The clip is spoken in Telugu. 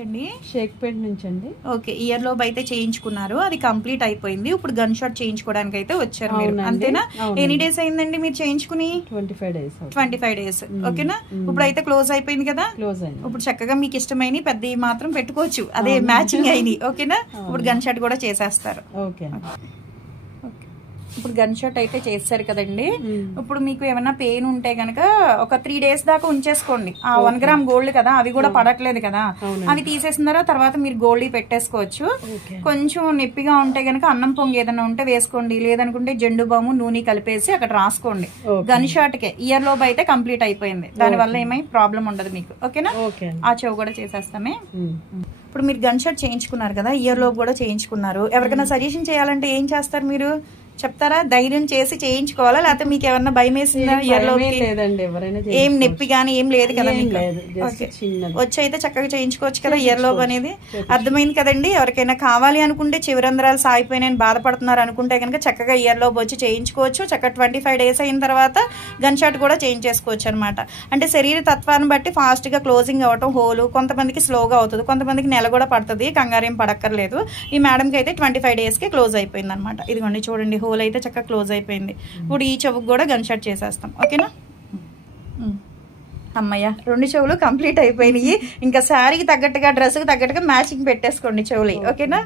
నుంచి అండి? షేక్పేట్ నుంచి అండి. ఓకే, ఇయర్ లోబ్ అయితే చేయించుకున్నారు, అది కంప్లీట్ అయిపోయింది. ఇప్పుడు గన్ షాట్ చేయించుకోవడానికి అయితే వచ్చారు మీరు, అంతేనా? ఎన్ని డేస్ అయిందండి మీరు చేయించుకుని? 25 days. 25 days. ఓకేనా? ఇప్పుడు అయితే క్లోజ్ అయిపోయింది కదా? క్లోజ్ అయింది. ఇప్పుడు చక్కగా మీకు ఇష్టమైన పెద్ద మాత్రం పెట్టుకోవచ్చు, అదే మ్యాచింగ్ అయింది. ఓకేనా? ఇప్పుడు గన్ షాట్ కూడా చేసేస్తారు. ఓకే. ఇప్పుడు గన్ షాట్ అయితే చేస్తారు కదండి. ఇప్పుడు మీకు ఏమైనా పెయిన్ ఉంటే గనక ఒక 3 days దాకా ఉంచేసుకోండి. ఆ 1 gram గోల్డ్ కదా, అవి కూడా పడట్లేదు కదా, అవి తీసేసిన తర్వాత మీరు గోల్డ్ పెట్టేసుకోవచ్చు. కొంచెం నొప్పిగా ఉంటే గనక అన్నం పొంగి ఏదైనా ఉంటే వేసుకోండి, లేదనుకుంటే జెండు బాము నూనె కలిపేసి అక్కడ రాసుకోండి. గన్ షాట్ కే ఇయర్ లోబ్ అయితే కంప్లీట్ అయిపోయింది, దాని వల్ల ఏమై ప్రాబ్లం ఉండదు మీకు. ఓకేనా? ఆ చెవు కూడా చేసేస్తామే. ఇప్పుడు మీరు గన్ షాట్ చేయించుకున్నారు కదా, ఇయర్ లోబ్ కూడా చేయించుకున్నారు. ఎవరికైనా సజెషన్ చేయాలంటే ఏం చేస్తారు మీరు చెప్తారా? ధైర్యం చేసి చేయించుకోవాలా, లేకపోతే మీకు ఏమన్నా భయం వేసిందా? ఇయర్ లోబ్ ఏం నొప్పి గానీ ఏం లేదు కదా మీకు? వచ్చి అయితే చక్కగా చేయించుకోవచ్చు కదా ఇయర్ లోబ్ అనేది. అర్థమైంది కదండి. ఎవరికైనా కావాలి అనుకుంటే చివరంధ్రాలు సాగిపోయినాయని బాధపడుతున్నారు అనుకుంటే కనుక చక్కగా ఇయర్ లోబ్ వచ్చి చేయించుకోవచ్చు. చక్కగా 25 days అయిన తర్వాత గన్ షాట్ కూడా చేయించేసుకోవచ్చు అనమాట. అంటే శరీర తత్వాన్ని బట్టి ఫాస్ట్ గా క్లోజింగ్ అవటం హోలు కొంతమందికి స్లోగా అవుతుంది, కొంతమందికి నెల కూడా పడుతుంది. కంగారేం పడక్కర్లేదు. ఈ మేడంకి అయితే 25 days కి క్లోజ్ అయిపోయింది అనమాట. ఇదిగోండి చూడండి, హోల్ అయితే చక్కగా క్లోజ్ అయిపోయింది. ఇప్పుడు ఈ చెవుకు కూడా గన్ షాట్ చేసేస్తాం. ఓకేనా? అమ్మయ్య, 2 చెవులు కంప్లీట్ అయిపోయినాయి. ఇంకా శారీకి తగ్గట్టుగా డ్రెస్ కి తగ్గట్టుగా మ్యాచింగ్ పెట్టేసుకోండి చెవులు. ఓకేనా?